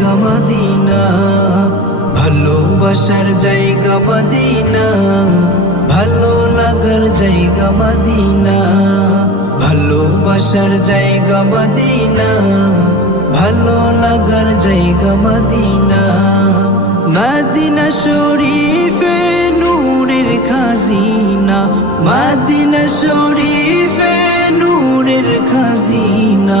জায়গা মদিনা ভালোবাসার জায়গা মদিনা, ভালো লাগার জায়গা মদিনা ভালোবাসার জায়গা মদিনা, ভালো লাগার জায়গা মদিনা। মদিনা শরীফে নূরের খাজিনা, মদিনা শরীফে নূরের খাজিনা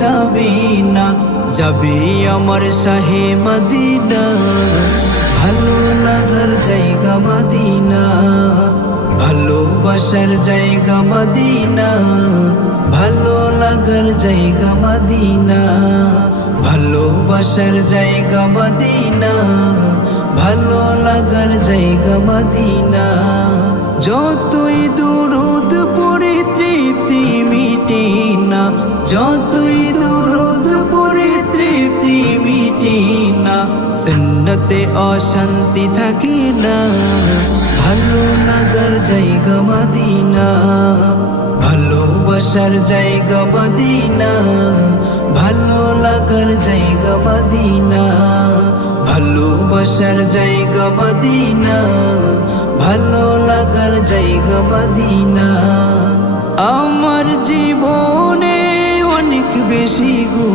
যাবে না, যাবে আমার শাহে মদিনা। ভালো লাগার জায়গা মদিনা ভালোবাসার জায়গা মদিনা। ভালো লাগার জায়গা মদিনা ভালোবাসার জায়গা মদিনা। ভালো লাগার জায়গা মদিনা। যতই দুরুদ পড়ে তৃপ্তি মিটে না যতই সুন্নতে অশান্তি থাকে না। ভালো লাগার জায়গা মদিনা। ভালোবাসার জায়গা মদিনা। ভালো লাগার জায়গা মদিনা। ভালোবাসার জায়গা মদিনা। ভালো লাগার জায়গা মদিনা। আমার জীবনে অনেক বেশি গুণা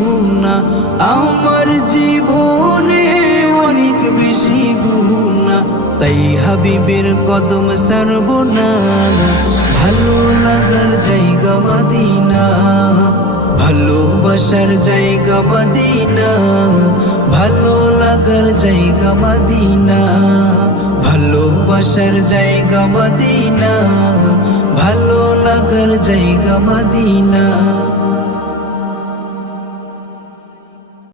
তাই হাবিবের কদম সারব না ভালো লাগার জায়গা মদিনা। ভালোবাসার জায়গা মদিনা। ভালো লাগার জায়গা মদিনা। ভালোবাসার জায়গা মদিনা। ভালো লাগার জায়গা মদিনা।